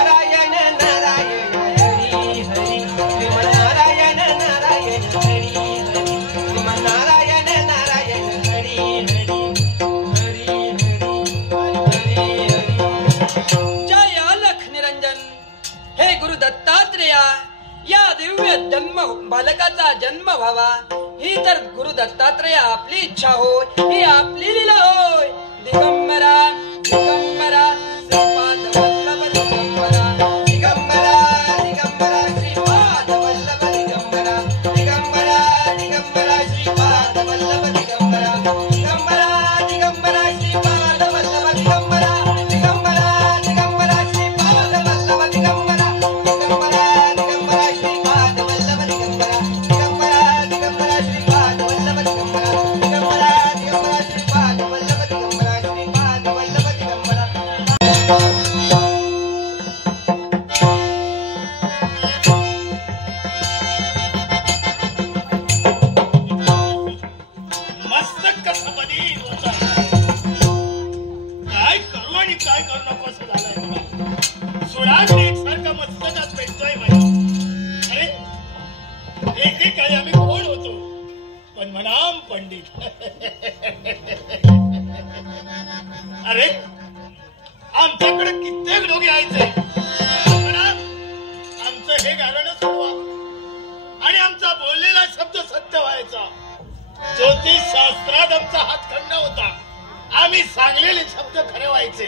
नारायण नारायण हरी हरी दत्तात्रेया या दिव्य जन्म बालकाचा जन्म व्हावा ही तर गुरु दत्तात्रेया आपली इच्छा होय, ही आपली लीला होय. दिगंबरा दिगंबरा श्रीपाद वल्लभ दिगंबरा दिगंबरा दिगंबरा श्रीपाद वल्लभ दिगंबरा दिगंबरा दिगंबरा श्रीपाद वल्लभ दिगंबरा दिगंबरा दिगंबरा श्रीपाद वल्लभ दिगंबरा दिगंबरा दिगंबरा श्रीपाद वल्लभ दिगंबरा दिगंबरा दिगंबरा श्रीपाद वल्लभ दिगंबरा दिगंबरा दिगंबरा श्रीपाद वल्लभ दिगंबरा दिगंबरा दिगंबरा श्रीपाद वल्लभ दिगंबरा श्रीपाद वल्लभ दिगंबरा. मस्त कसबनी होता. काय करू आणि काय करू नको असं झालंय मला. सुडाच एकसारखा मस्तकात पेटतोय माझ्या. अरे एकेकाळी आम्ही कोण होतो पद्मनाभ पंडित. अरे आमच्याकडे कित्येक लोक यायचे. आमचं हे गाणं सोडवा आणि आमचा बोललेला शब्द सत्य व्हायचा. ज्योतिष शास्त्रात आमचा हातखंड होता. आम्ही सांगलेले शब्द खरे व्हायचे.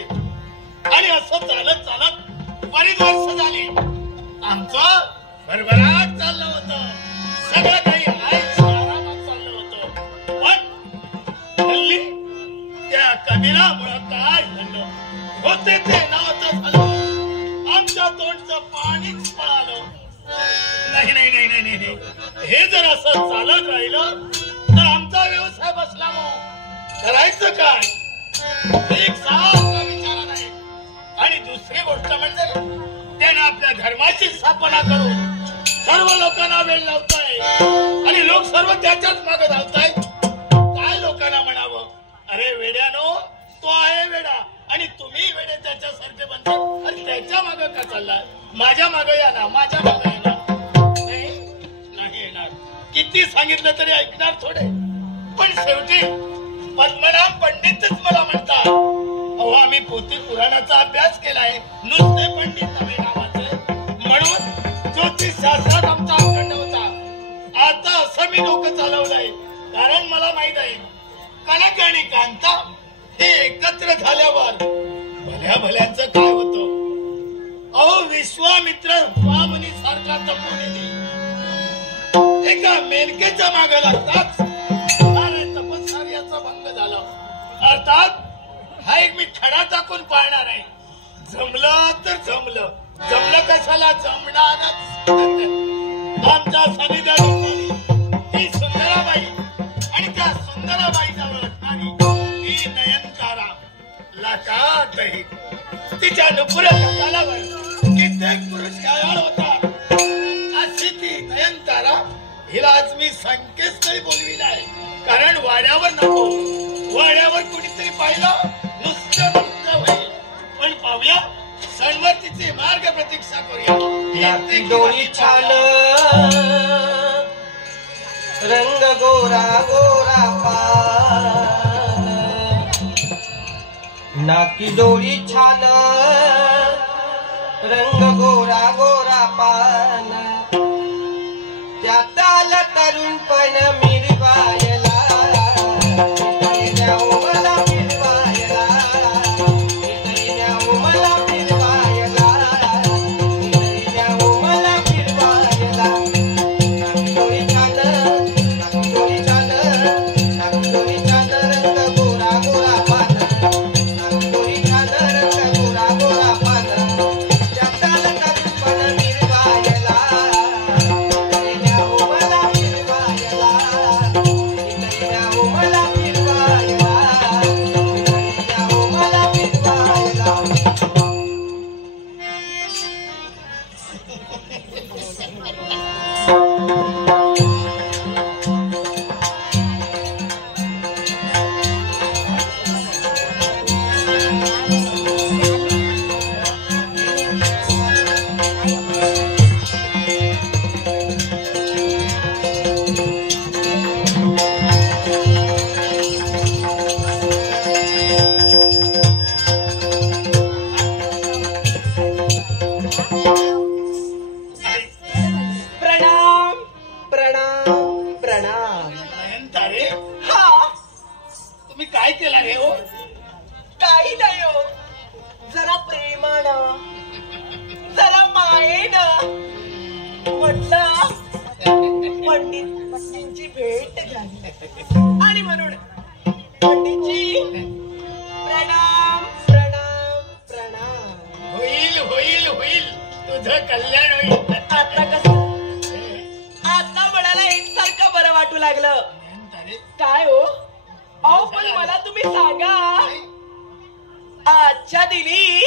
आणि असं चालत चालत बरीच वर्ष झाली. आमचं भरभराट चाललं होतं. सगळं काही आरामात चाललं होतं. पण हल्ली त्या कबीरामुळं काय झालं होते ते नव्हतं झालं. आमच्या तोंडचं पाणीच पळालं. नाही नाही नाही नाही नाही हे जर असं चालत राहिलं तर आमचा व्यवसाय बसला. मग करायचं काय एक सारखा विचार नाही. आणि दुसरी गोष्ट म्हणजे त्यानं आपल्या धर्माची स्थापना करून सर्व लोकांना वेळ लावताय आणि लोक सर्व त्याच्याच मागे धावताय. काय लोकांना म्हणावं, अरे वेड्यानो तो आहे वेडा आणि तुम्ही वेडे त्याच्यासारखे बनता आणि त्याच्या मागे का चाललाय. माझ्या मागे या ना, माझ्या मागे या ना. नाही येणार. किती सांगितलं तरी ऐकणार थोडे. पण शेवटी पद्मनाभ पंडितच मला म्हणतात. अहो आम्ही पोथी पुराणाचा अभ्यास केलाय, नुसते पंडित नव्हे नावाचे. म्हणून ज्योतिष शास्त्रात आमचा अखंड होता. आता असं मी डोकं चालवलंय कारण मला माहित आहे कनक आणि कांता हे एकत्र झाल्यावर भल्या भल्यांचं काय होतं. अहो विश्वामित्र स्वामुनी सारखा तपोनिधी एका मेनकेच्या मागे लागतात. तपस्याचा भंग झाला. अर्थात हा एक मी खडा टाकून पाळणार आहे. जमलं तर जमलं, जमलं कशाला जमणारच. आमच्या सनिधा लोकांनी ती सुंदराबाई आणि त्या सुंदराबाई जवळ असणारी ती नयनतारा लाटातही तिच्या नुपुर कपालावर कित्येक पुरुष गायाळ होता. अशी ती नयनतारा हिला आज मी संकेतस्थळी बोलविलाय. कारण वाड्यावर नको, वाड्यावर कुणीतरी पाहिलं नुसतं नुसतं होईल. पण पाहूया सणवर तिचे मार्ग प्रतीक्षा करूया. डोळी छान रंग गोरा गोरा पान, नाकी डोळी छान रंग गोरा गोरा पान, त्यात आलं तरुणपण मिरवायला. मला फिरवायला, मला फिरवायला, मला फिरवायला. नागडोळी छान, नागडोळी छान, नागडोळी छान रंग गोरा गोरा पान, नागडोळी छान रंग गोरा गोरा पान, त्यात आलं तरुणपण मिरवायला. रे हो? काही नाही हो, जरा प्रेमानं, जरा मायेनं म्हटलं पंडितजींची भेट झाली आणि म्हणून पंडितजी प्रणाम प्रणाम प्रणाम. होईल होईल होईल, तुझं कल्याण होईल. आता कसं, आता म्हणाला एकसारखं बरं वाटू लागलं. काय हो? अहो पण मला तुम्ही सांगा, आजच्या दिनी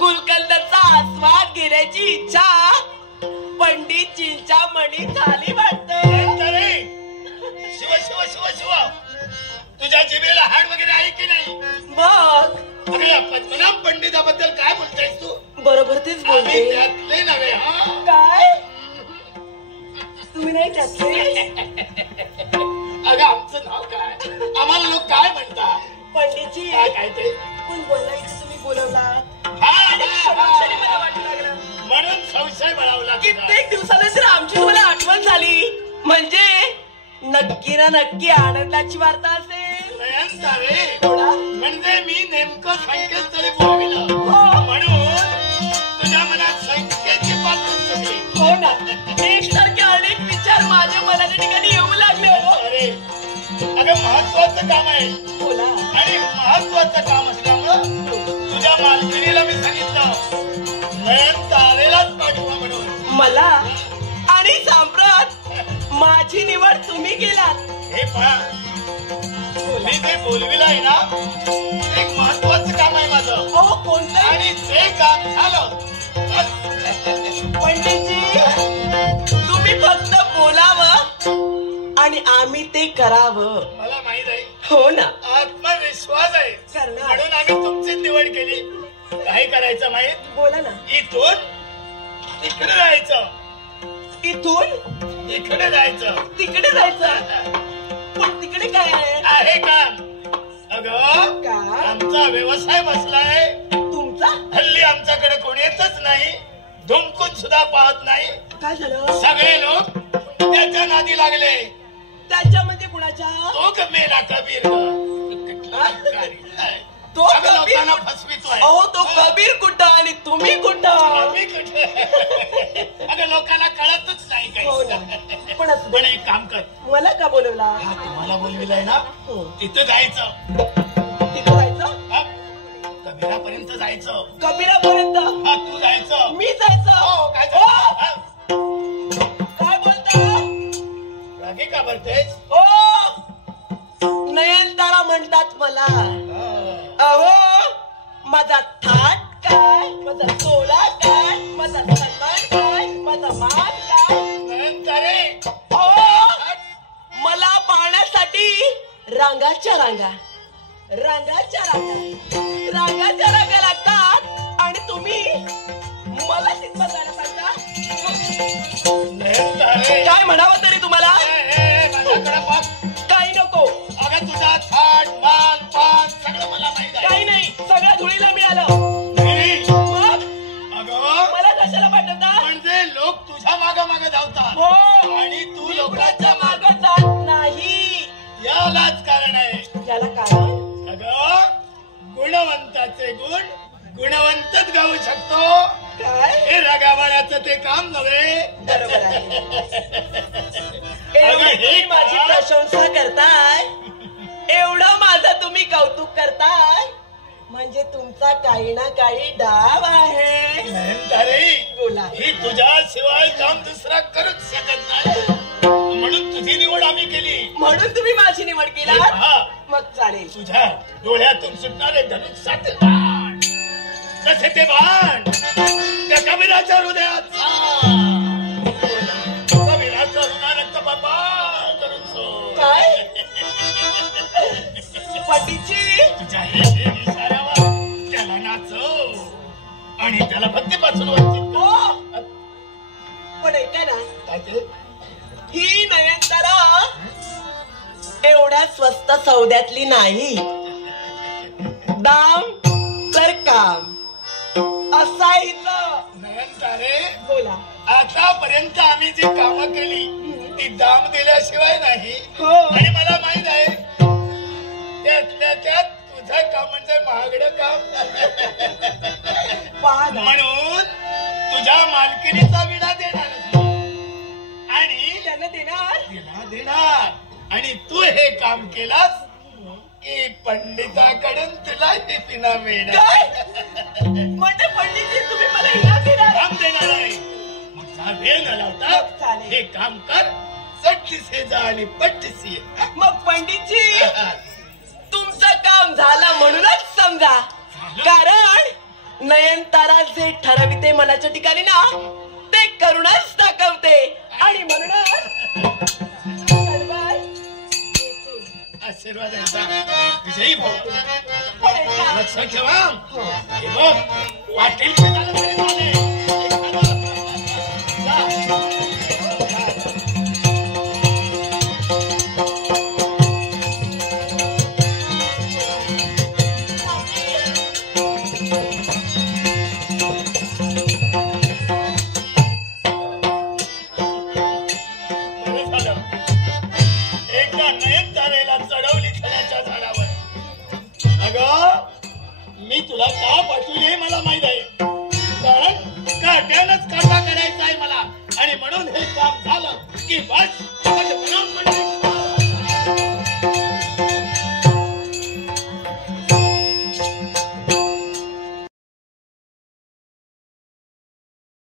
गुलकंदाचा आस्वाद घेण्याची इच्छा पंडितजींच्या मनी झाली वाटतं. शिव शिव शिव शिव, तुझ्या जिभेला हाड वगैरे आहे की नाही? मग अरे या पद्मनाभ पंडिताबद्दल काय बोलतेस तू? बरोबर तेच आम्ही बोलते. त्यातले नव्हे. हा काय तुम्ही नाही त्यातले? अगं आमचं नाव काय? आम्हाला लोक काय म्हणतात? पंडितजी काय काय ते? पण बोलायचं तुम्ही बोलवला हा, आणि हा, क्षणी मला हा. वाटू लागलं म्हणून संशय बळावला तुझा. कित्येक दिवसानंतर आमची तुम्हाला आठवण झाली. म्हणजे नक्की ना नक्की आनंदाची वार्ता असेल. नयनतारे, थोडा म्हणजे मी नेमकं संकेतस्थळी बोलविलं हो म्हणून तुझ्या मनात संकेतची पात्र चुकली. हो ना, एकसारखे अनेक विचार माझ्या मनाच्या ठिकाणी येऊ लागले हो. अरे अगं महत्वाचं काम आहे बोला. आणि महत्वाचं काम असल्यामुळं तुझ्या मालकिनीला मी सांगितलं नयनतारेलाच पाठवा म्हणून. मला आणि सांप्रत माझी निवड तुम्ही केलात. हे पहा, मी ते बोलविलं आहे ना, एक महत्वाचं काम आहे माझं हो कोणतं? आणि ते काम झालं. पंडितजी तुम्ही फक्त बोलावं आणि आम्ही ते करावं. मला माहित आहे, हो ना, आत्मविश्वास आहे करणार. म्हणून आम्ही तुमची निवड केली. काय करायचं माहित? बोला ना. इथून तिकडे जायचं, इथून इकडे जायचं. तिकडे जायचं. पण तिकडे काय आहे? आहे काम. अगं का आमचा व्यवसाय बसलाय. तुमचा? हल्ली आमच्याकडे कोणी येतच नाही, धुमकून सुद्धा पाहत नाही. काय झालं? सगळे लोक त्याच्या नादी लागले. त्याच्यामध्ये कुणाच्या? तो मेला कबीर तो अगं कबीर लोकांना कुठं? फसवितोय. अहो तो कबीर कुठं आणि तुम्ही कुठं? आम्ही कुठे? अगं लोकांना कळतच नाही हो ना, काही. पण असं पण एक काम कर, मला का बोलवला? हा तुम्हाला बोलविलंय ना, हो. तिथं जायचं. तिथं जायचं? हा? कबीरापर्यंत जायचं. कबीरापर्यंत? हा तू जायचं. मी जायचं? हो काय हो. हा? काय बोलता? रागी का भरतेस? ओ नयनतारा म्हणतात मला. अहो माझा थाट काय, माझा सोला काय, माझा सन्मान काय, माझा मान काय. नयनतारे, अहो मला पाहण्यासाठी रांगाच्या रांगा, रांगाच्या रांगा, रांगाच्या रांगा लागतात आणि तुम्ही मला तिथं जायला सांगता. नयनतारे, काय म्हणावं तरी तुम्हाला? माझ्याकडे बघ. काही नको. अगं तुझा थाट मान पान सगळं मला माहित आहे. काही नाही, सगळं धुळीला मिळालं. नाही. मग अगं मला कशाला पाठवता? म्हणजे लोक तुझ्या माग माग धावतात हो, आणि तू मी लोकांच्या कुणाच्या मागं जात नाही. यालाच कारण आहे. याला कारण? अगं गुणवंताचे गुण गुणवंतच गाऊ शकतो. काय? हे रगावाड्याचं ते काम नव्हे. बरोबर आहे. अगं हे एवढी माझी काम- प्रशंसा करताय, एवढं माझं तुम्ही कौतुक करताय, म्हणजे तुमचा काही ना काही डाव आहे. नयनतारे, बोला. ही तुझ्याशिवाय काम दुसरा करूच शकत नाही म्हणून तुझी निवड आम्ही केली. म्हणून तुम्ही माझी निवड केला. हा, मग चालेल. तुझ्या डोळ्यातून सुटणारे धनुष्याचे बाण तसे ते बाण त्या कबीराच्या हृदयात कबीराचा हृदयात बाबा करून सोड. काय? पंडितजी तुझ्या हे इशाऱ्यावर त्याला नाचव आणि त्याला भक्तीपासून वंचित हो, पण ऐका ना, काय ते? ही नयनतारा एवढ्या स्वस्त सौद्यातली नाही. दाम तर काम असा हिचं. नयनतारे, बोला. आतापर्यंत आम्ही जी कामं केली ती दाम दिल्याशिवाय नाही. हो. आणि मला माहित आहे त्यातल्या त्यात तुझं काम म्हणजे महागडं काम. म्हणून तुझ्या मालकिनीचा विडा देणार आणि त्यांना देणार. तिला देणार. आणि तू हे काम केलास की पंडिताकडून तुला हे पिना मिळणार. म्हणजे पंडितजी तुम्ही मला इनाम देणार. काम देणार आहे. मग वेळ न लावता चालेल. हे काम कर. चट्टीसे जा आणि पट्टीसी ये. मग पंडितजी तुमचं काम झालं म्हणूनच समजा. कारण नयनतारा जे ठरविते मनाच्या ठिकाणी ना ते करूनच दाखवते. आणि म्हणूनच आशीर्वाद विजयी भाऊ. पडेल का? लक्ष ठेवा. हे बघ वाटेल ते झालं तरी चालेल. मी तुला का पाठवली हे मला माहित आहे. कारण काट्यानंच काटा करायचा आहे मला. आणि म्हणून हे काम झालं की बस